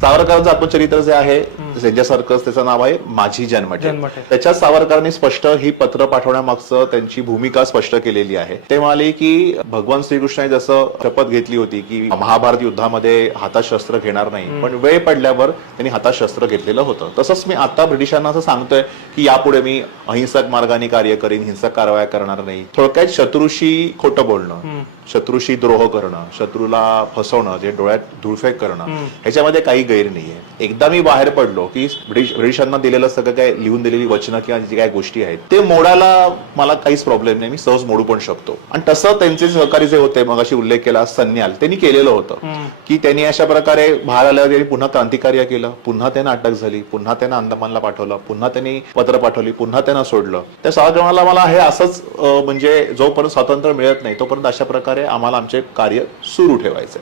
सावरकरांचं आत्मचरित्र जे आहे त्यांच्यासारखंच त्याचं नाव आहे माझी जन्मठेप. त्याच्यात सावरकरांनी स्पष्ट ही पत्र पाठवण्यामागचं त्यांची भूमिका स्पष्ट केलेली आहे. ते म्हणाले की भगवान श्रीकृष्णाने जसं शपथ घेतली होती की महाभारत युद्धामध्ये हातात शस्त्र घेणार नाही, पण वेळ पडल्यावर त्यांनी हातात शस्त्र घेतलेलं होतं. तसंच मी आता ब्रिटिशांना असं सांगतोय की यापुढे मी अहिंसक मार्गाने कार्य करीन, हिंसक कारवाया करणार नाही. थोडक्यात शत्रूशी खोटं बोलणं, शत्रूशी द्रोह करणं, शत्रूला फसवणं, जे डोळ्यात धुळफेक करणं, ह्याच्यामध्ये काही गैर नाहीये. एकदा मी बाहेर पडलो की ब्रिटिशांना दिलेलं सगळं काय लिहून दिलेली वचनं किंवा जी काय गोष्टी आहेत ते मोडायला मला काहीच प्रॉब्लेम नाही, मी सहज मोडू पण शकतो. आणि तसं त्यांचे सहकारी जे होते, मग अशी उल्लेख केला सन्याल, त्यांनी केलेलं होतं की त्यांनी अशा प्रकारे बाहेर आल्यावर त्यांनी पुन्हा क्रांतिकार्य केलं, पुन्हा त्यांना अटक झाली, पुन्हा त्यांना अंदमानला पाठवलं, पुन्हा त्यांनी पत्र पाठवली, पुन्हा त्यांना सोडलं. त्या सावरकरांना मला हे असंच म्हणजे जोपर्यंत स्वातंत्र्य मिळत नाही तोपर्यंत अशा प्रकारे आम्हाला आमचे कार्य सुरू ठेवायचे.